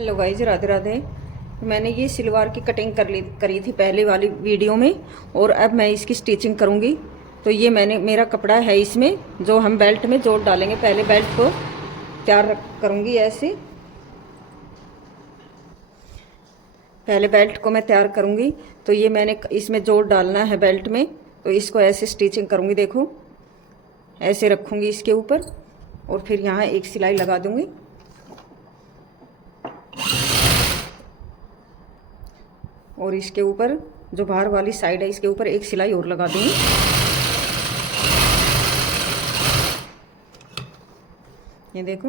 Hello guys, Radhe Radhe. मैंने ये सिलवार की कटिंग करी थी पहले वाली वीडियो में, और अब मैं इसकी स्टिचिंग करूँगी। तो ये मेरा कपड़ा है, इसमें जो हम बेल्ट में जोड़ डालेंगे। पहले बेल्ट को तैयार करूँगी ऐसे। पहले बेल्ट को मैं तैयार करूँगी। तो ये मैंने इसमें जोड़ डालना है बेल्ट में, तो इसको ऐसे स्टिचिंग करूँगी। देखो ऐसे रखूँगी इसके ऊपर, और फिर यहाँ एक सिलाई लगा दूँगी। और इसके ऊपर जो बाहर वाली साइड है, इसके ऊपर एक सिलाई और लगा दूंगी। ये देखो,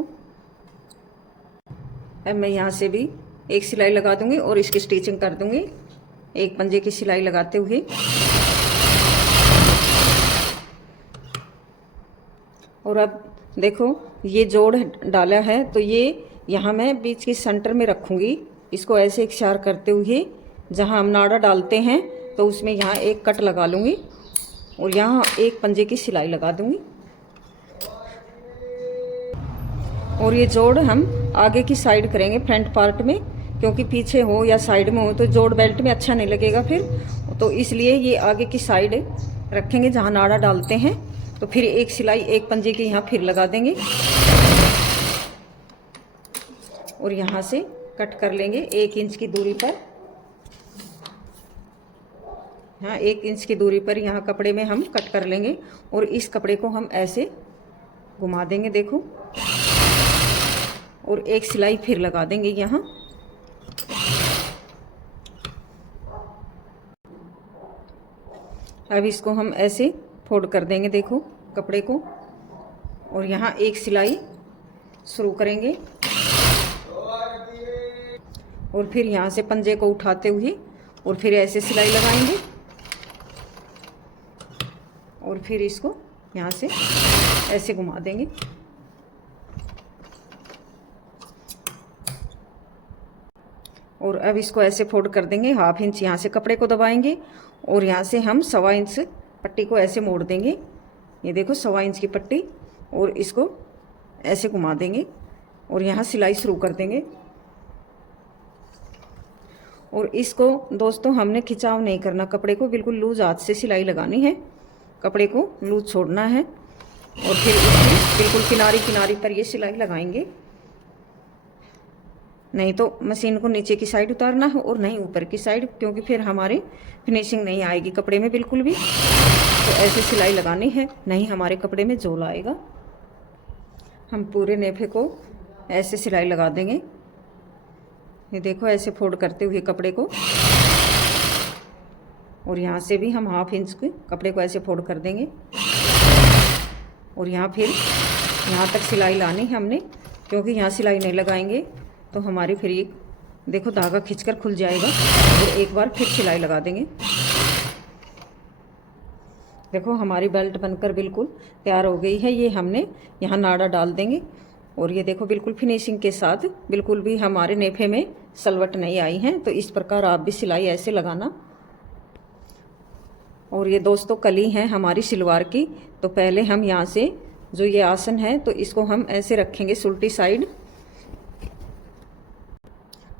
अब मैं यहाँ से भी एक सिलाई लगा दूंगी और इसकी स्टिचिंग कर दूंगी, एक पंजे की सिलाई लगाते हुए। और अब देखो, ये जोड़ डाला है, तो ये यहाँ मैं बीच की सेंटर में रखूँगी। इसको ऐसे इशारा करते हुए जहाँ हम नाड़ा डालते हैं, तो उसमें यहाँ एक कट लगा लूँगी और यहाँ एक पंजे की सिलाई लगा दूँगी। और ये जोड़ हम आगे की साइड करेंगे, फ्रंट पार्ट में, क्योंकि पीछे हो या साइड में हो तो जोड़ बेल्ट में अच्छा नहीं लगेगा फिर। तो इसलिए ये आगे की साइड रखेंगे जहाँ नाड़ा डालते हैं। तो फिर एक सिलाई एक पंजे की यहाँ फिर लगा देंगे और यहाँ से कट कर लेंगे 1 इंच की दूरी पर। हाँ, 1 इंच की दूरी पर यहाँ कपड़े में हम कट कर लेंगे और इस कपड़े को हम ऐसे घुमा देंगे, देखो, और एक सिलाई फिर लगा देंगे यहाँ। अब इसको हम ऐसे फोल्ड कर देंगे, देखो, कपड़े को, और यहाँ एक सिलाई शुरू करेंगे और फिर यहाँ से पंजे को उठाते हुए और फिर ऐसे सिलाई लगाएंगे और फिर इसको यहाँ से ऐसे घुमा देंगे। और अब इसको ऐसे फोल्ड कर देंगे, 1/2 इंच यहाँ से कपड़े को दबाएंगे और यहाँ से हम 1.25 इंच पट्टी को ऐसे मोड़ देंगे। ये देखो 1.25 इंच की पट्टी, और इसको ऐसे घुमा देंगे और यहाँ सिलाई शुरू कर देंगे। और इसको दोस्तों हमने खिंचाव नहीं करना, कपड़े को बिल्कुल लूज हाथ से सिलाई लगानी है, कपड़े को लूज छोड़ना है। और फिर इसमें बिल्कुल किनारी किनारी पर ये सिलाई लगाएंगे, नहीं तो मशीन को नीचे की साइड उतारना है और नहीं ऊपर की साइड, क्योंकि फिर हमारी फिनिशिंग नहीं आएगी कपड़े में बिल्कुल भी। तो ऐसे सिलाई लगानी है, नहीं हमारे कपड़े में झोल आएगा। हम पूरे नेफे को ऐसे सिलाई लगा देंगे। ये देखो, ऐसे फोल्ड करते हुए कपड़े को, और यहाँ से भी हम 1/2 इंच के कपड़े को ऐसे फोल्ड कर देंगे और यहाँ फिर यहाँ तक सिलाई लानी है हमने, क्योंकि यहाँ सिलाई नहीं लगाएंगे तो हमारी फिर ये देखो धागा खींचकर खुल जाएगा। और एक बार फिर सिलाई लगा देंगे। देखो हमारी बेल्ट बनकर बिल्कुल तैयार हो गई है। ये हमने यहाँ नाड़ा डाल देंगे और ये देखो बिल्कुल फिनिशिंग के साथ, बिल्कुल भी हमारे नेफे में सलवट नहीं आई है। तो इस प्रकार आप भी सिलाई ऐसे लगाना। और ये दोस्तों कली है हमारी सिलवार की। तो पहले हम यहाँ से जो ये आसन है, तो इसको हम ऐसे रखेंगे उल्टी साइड,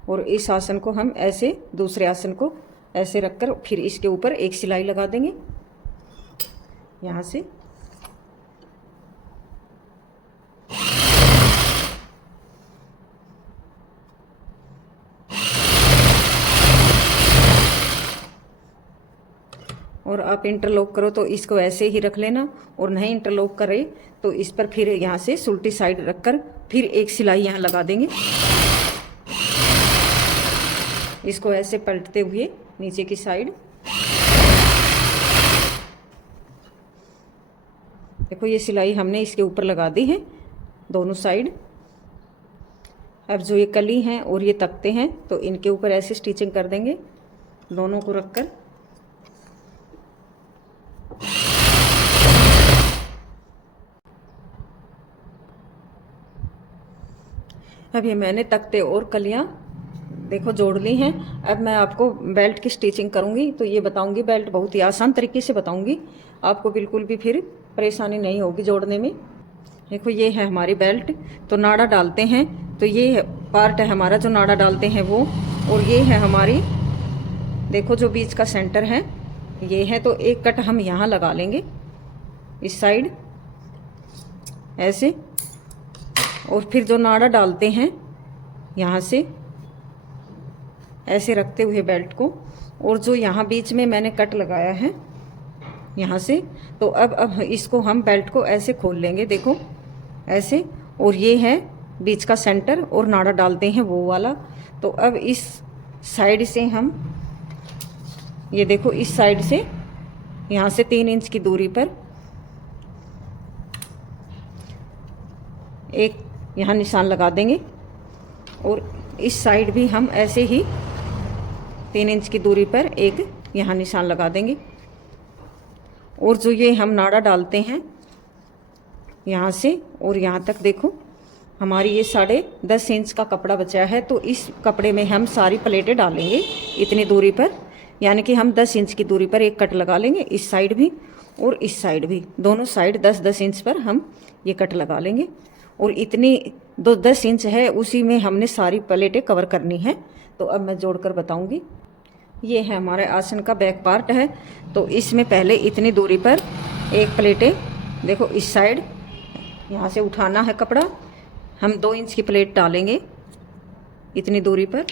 और इस आसन को हम ऐसे दूसरे आसन को ऐसे रखकर फिर इसके ऊपर एक सिलाई लगा देंगे यहाँ से। और आप इंटरलॉक करो तो इसको ऐसे ही रख लेना, और नहीं इंटरलॉक करे तो इस पर फिर यहाँ से उल्टी साइड रखकर फिर एक सिलाई यहाँ लगा देंगे। इसको ऐसे पलटते हुए नीचे की साइड, देखो ये सिलाई हमने इसके ऊपर लगा दी है दोनों साइड। अब जो ये कली हैं और ये तख्ते हैं, तो इनके ऊपर ऐसे स्टिचिंग कर देंगे दोनों को रखकर। अब ये मैंने तख्ते और कलियां देखो जोड़ ली हैं। अब मैं आपको बेल्ट की स्टिचिंग करूंगी, तो ये बताऊंगी, बेल्ट बहुत ही आसान तरीके से बताऊंगी, आपको बिल्कुल भी फिर परेशानी नहीं होगी जोड़ने में। देखो ये है हमारी बेल्ट। तो नाड़ा डालते हैं, तो ये पार्ट है हमारा जो नाड़ा डालते हैं वो, और ये है हमारी, देखो जो बीच का सेंटर है ये है। तो एक कट हम यहाँ लगा लेंगे इस साइड ऐसे, और फिर जो नाड़ा डालते हैं यहाँ से ऐसे रखते हुए बेल्ट को, और जो यहाँ बीच में मैंने कट लगाया है यहाँ से, तो अब इसको हम बेल्ट को ऐसे खोल लेंगे, देखो ऐसे। और ये है बीच का सेंटर, और नाड़ा डालते हैं वो वाला। तो अब इस साइड से हम, ये देखो इस साइड से यहाँ से 3 इंच की दूरी पर एक यहाँ निशान लगा देंगे, और इस साइड भी हम ऐसे ही 3 इंच की दूरी पर एक यहाँ निशान लगा देंगे। और जो ये हम नाड़ा डालते हैं यहाँ से और यहाँ तक, देखो हमारी ये 10.5 इंच का कपड़ा बचा है। तो इस कपड़े में हम सारी प्लेटें डालेंगे इतनी दूरी पर, यानी कि हम 10 इंच की दूरी पर एक कट लगा लेंगे, इस साइड भी और इस साइड भी, दोनों साइड 10-10 इंच पर हम ये कट लगा लेंगे। और इतनी 10 इंच है, उसी में हमने सारी प्लेटें कवर करनी है। तो अब मैं जोड़कर बताऊंगी। ये है हमारे आसन का बैक पार्ट है। तो इसमें पहले इतनी दूरी पर एक प्लेटें, देखो इस साइड यहाँ से उठाना है कपड़ा, हम 2 इंच की प्लेट डालेंगे इतनी दूरी पर,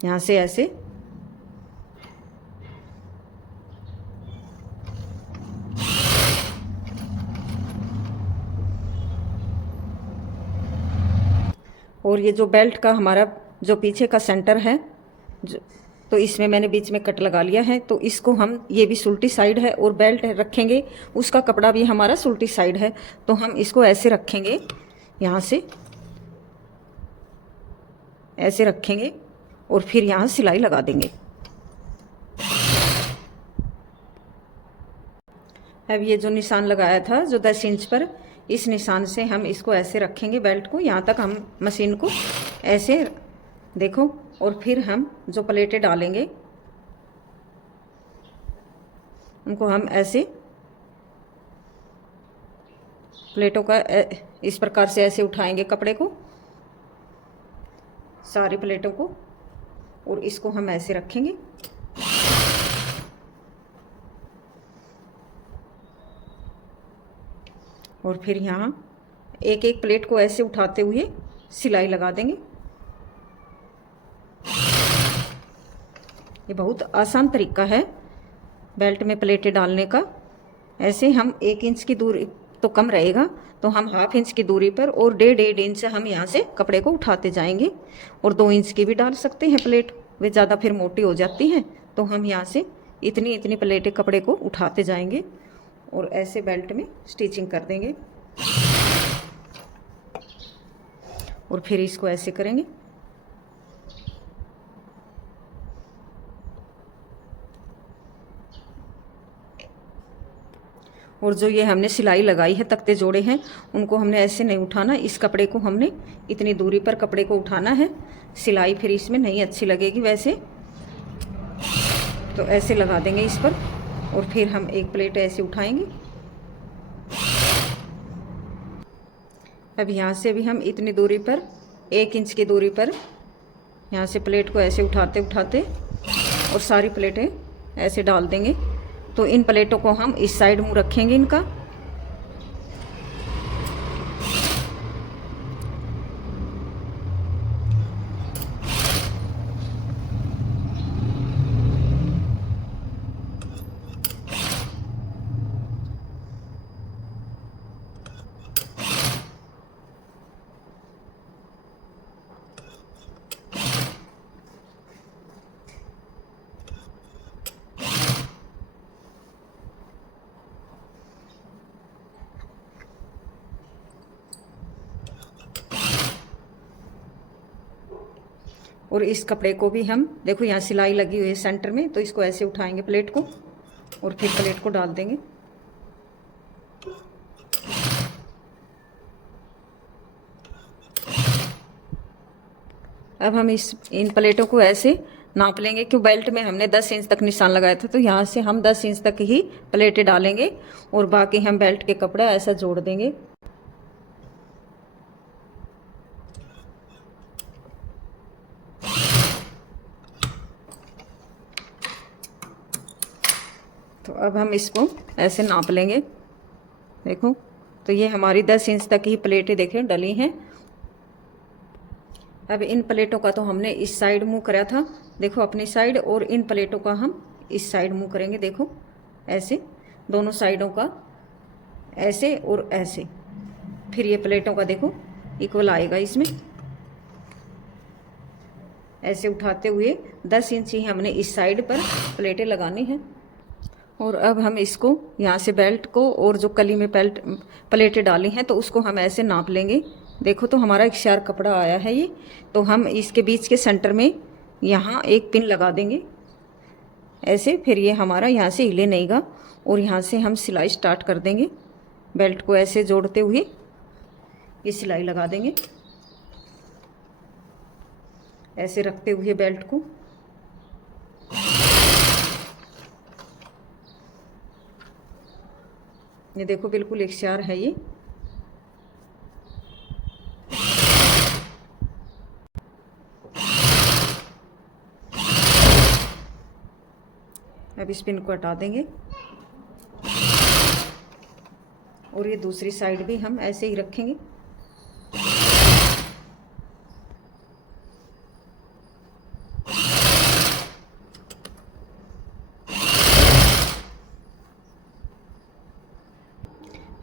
यहाँ से ऐसे। और ये जो बेल्ट का हमारा जो पीछे का सेंटर है, तो इसमें मैंने बीच में कट लगा लिया है। तो इसको हम, ये भी सुल्टी साइड है, और बेल्ट रखेंगे उसका कपड़ा भी हमारा सुल्टी साइड है। तो हम इसको ऐसे रखेंगे, यहाँ से ऐसे रखेंगे, और फिर यहाँ सिलाई लगा देंगे। अब ये जो निशान लगाया था जो 10 इंच पर, इस निशान से हम इसको ऐसे रखेंगे बेल्ट को, यहाँ तक हम मशीन को ऐसे, देखो। और फिर हम जो प्लेटें डालेंगे उनको हम ऐसे प्लेटों का इस प्रकार से ऐसे उठाएंगे कपड़े को, सारी प्लेटों को, और इसको हम ऐसे रखेंगे। और फिर यहाँ एक एक प्लेट को ऐसे उठाते हुए सिलाई लगा देंगे। ये बहुत आसान तरीका है बेल्ट में प्लेटें डालने का। ऐसे हम 1 इंच की दूरी तो कम रहेगा, तो हम 1/2 इंच की दूरी पर और 1.5 इंच हम यहाँ से कपड़े को उठाते जाएंगे। और 2 इंच की भी डाल सकते हैं प्लेट, वे ज़्यादा फिर मोटी हो जाती हैं। तो हम यहाँ से इतनी इतनी प्लेटें कपड़े को उठाते जाएंगे और ऐसे बेल्ट में स्टिचिंग कर देंगे। और फिर इसको ऐसे करेंगे। और जो ये हमने सिलाई लगाई है, तख्ते जोड़े हैं, उनको हमने ऐसे नहीं उठाना। इस कपड़े को हमने इतनी दूरी पर कपड़े को उठाना है। सिलाई फिर इसमें नहीं अच्छी लगेगी वैसे, तो ऐसे लगा देंगे इस पर। और फिर हम एक प्लेट ऐसे उठाएंगे। अब यहाँ से भी हम इतनी दूरी पर, 1 इंच की दूरी पर, यहाँ से प्लेट को ऐसे उठाते उठाते और सारी प्लेटें ऐसे डाल देंगे। तो इन प्लेटों को हम इस साइड मुंह रखेंगे इनका। और इस कपड़े को भी हम, देखो यहाँ सिलाई लगी हुई है सेंटर में, तो इसको ऐसे उठाएंगे प्लेट को और फिर प्लेट को डाल देंगे। अब हम इन प्लेटों को ऐसे नाप लेंगे, क्यों बेल्ट में हमने 10 इंच तक निशान लगाया था, तो यहाँ से हम 10 इंच तक ही प्लेटें डालेंगे और बाकी हम बेल्ट के कपड़ा ऐसा जोड़ देंगे। तो अब हम इसको ऐसे नाप लेंगे। देखो, तो ये हमारी 10 इंच तक ही प्लेटें देखें डली हैं। अब इन प्लेटों का तो हमने इस साइड मुंह करा था, देखो अपनी साइड, और इन प्लेटों का हम इस साइड मुंह करेंगे। देखो ऐसे दोनों साइडों का ऐसे और ऐसे, फिर ये प्लेटों का देखो इक्वल आएगा इसमें। ऐसे उठाते हुए 10 इंच ही हमने इस साइड पर प्लेटें लगानी हैं। और अब हम इसको यहाँ से बेल्ट को और जो कली में प्लेटें डाली हैं तो उसको हम ऐसे नाप लेंगे। देखो तो हमारा एक शार कपड़ा आया है ये, तो हम इसके बीच के सेंटर में यहाँ एक पिन लगा देंगे ऐसे, फिर ये हमारा यहाँ से हिले नहींगा। और यहाँ से हम सिलाई स्टार्ट कर देंगे। बेल्ट को ऐसे जोड़ते हुए ये सिलाई लगा देंगे, ऐसे रखते हुए बेल्ट को। ये देखो बिल्कुल एक शार है ये। अब इस पिन को हटा देंगे और ये दूसरी साइड भी हम ऐसे ही रखेंगे।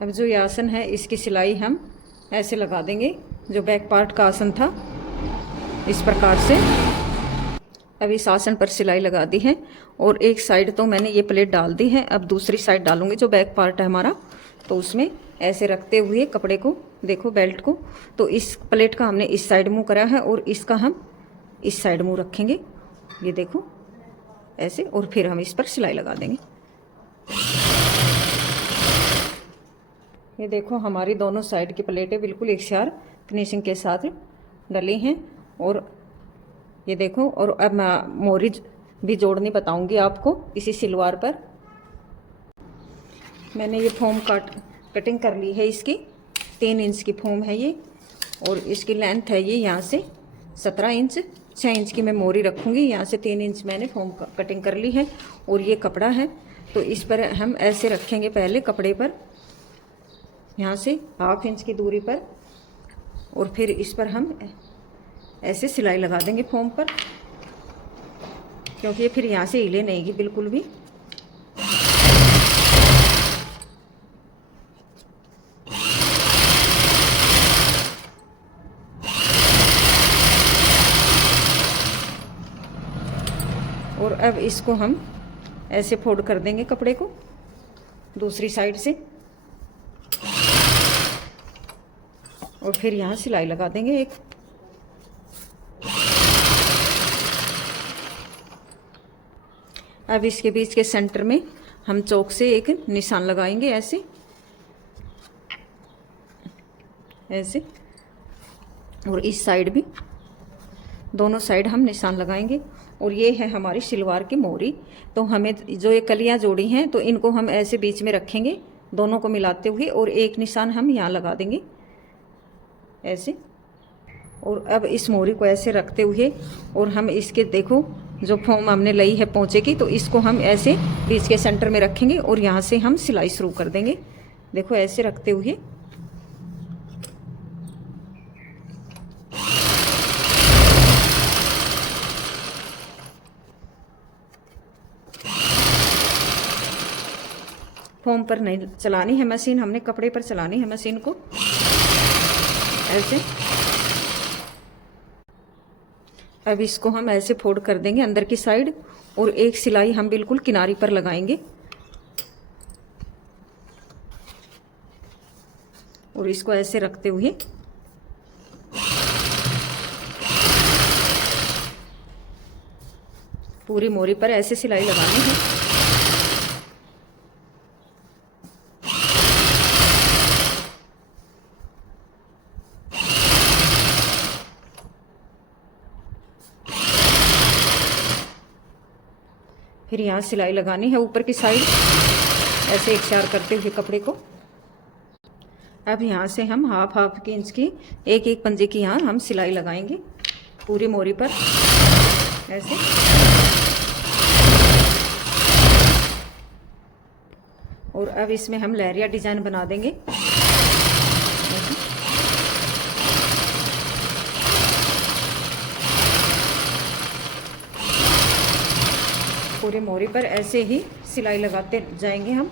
अब जो ये आसन है इसकी सिलाई हम ऐसे लगा देंगे, जो बैक पार्ट का आसन था इस प्रकार से। अब इस आसन पर सिलाई लगा दी है और एक साइड तो मैंने ये प्लेट डाल दी है। अब दूसरी साइड डालूंगी जो बैक पार्ट है हमारा, तो उसमें ऐसे रखते हुए कपड़े को, देखो बेल्ट को, तो इस प्लेट का हमने इस साइड मुंह करा है और इसका हम इस साइड मुंह रखेंगे। ये देखो ऐसे, और फिर हम इस पर सिलाई लगा देंगे। ये देखो हमारी दोनों साइड की प्लेटें बिल्कुल एक साथ फिनिशिंग के साथ डली हैं। और ये देखो, और अब मैं मोरी भी जोड़नी बताऊंगी आपको इसी सिलवार पर। मैंने ये फोम कटिंग कर ली है इसकी, 3 इंच की फोम है ये, और इसकी लेंथ है ये यहाँ से 17 इंच। 6 इंच की मैं मोरी रखूँगी, यहाँ से 3 इंच मैंने फोम कटिंग कर ली है। और ये कपड़ा है तो इस पर हम ऐसे रखेंगे पहले कपड़े पर, यहाँ से 1/2 इंच की दूरी पर, और फिर इस पर हम ऐसे सिलाई लगा देंगे फोम पर, क्योंकि ये फिर यहाँ से हिले नहीं गी बिल्कुल भी। और अब इसको हम ऐसे फोल्ड कर देंगे कपड़े को दूसरी साइड से, और फिर यहाँ सिलाई लगा देंगे एक। अब इसके बीच के सेंटर में हम चौक से एक निशान लगाएंगे ऐसे ऐसे, और इस साइड भी दोनों साइड हम निशान लगाएंगे। और ये है हमारी सिलवार की मोरी। तो हमें जो ये कलियां जोड़ी हैं तो इनको हम ऐसे बीच में रखेंगे दोनों को मिलाते हुए, और एक निशान हम यहाँ लगा देंगे ऐसे। और अब इस मोरी को ऐसे रखते हुए, और हम इसके देखो जो फोम हमने ली है पोंचे की, तो इसको हम ऐसे बीच के सेंटर में रखेंगे और यहाँ से हम सिलाई शुरू कर देंगे। देखो ऐसे रखते हुए, फोम पर नहीं चलानी है मशीन, हमने कपड़े पर चलानी है मशीन को ऐसे। अब इसको हम ऐसे फोल्ड कर देंगे अंदर की साइड, और एक सिलाई हम बिल्कुल किनारी पर लगाएंगे, और इसको ऐसे रखते हुए पूरी मोरी पर ऐसे सिलाई लगानी है। फिर यहाँ सिलाई लगानी है ऊपर की साइड, ऐसे इकसार करते हुए कपड़े को। अब यहाँ से हम हाफ इंच की एक एक पंजे की यहाँ हम सिलाई लगाएंगे पूरी मोरी पर ऐसे। और अब इसमें हम लहरिया डिजाइन बना देंगे। पूरी मोरी पर ऐसे ही सिलाई लगाते जाएंगे हम।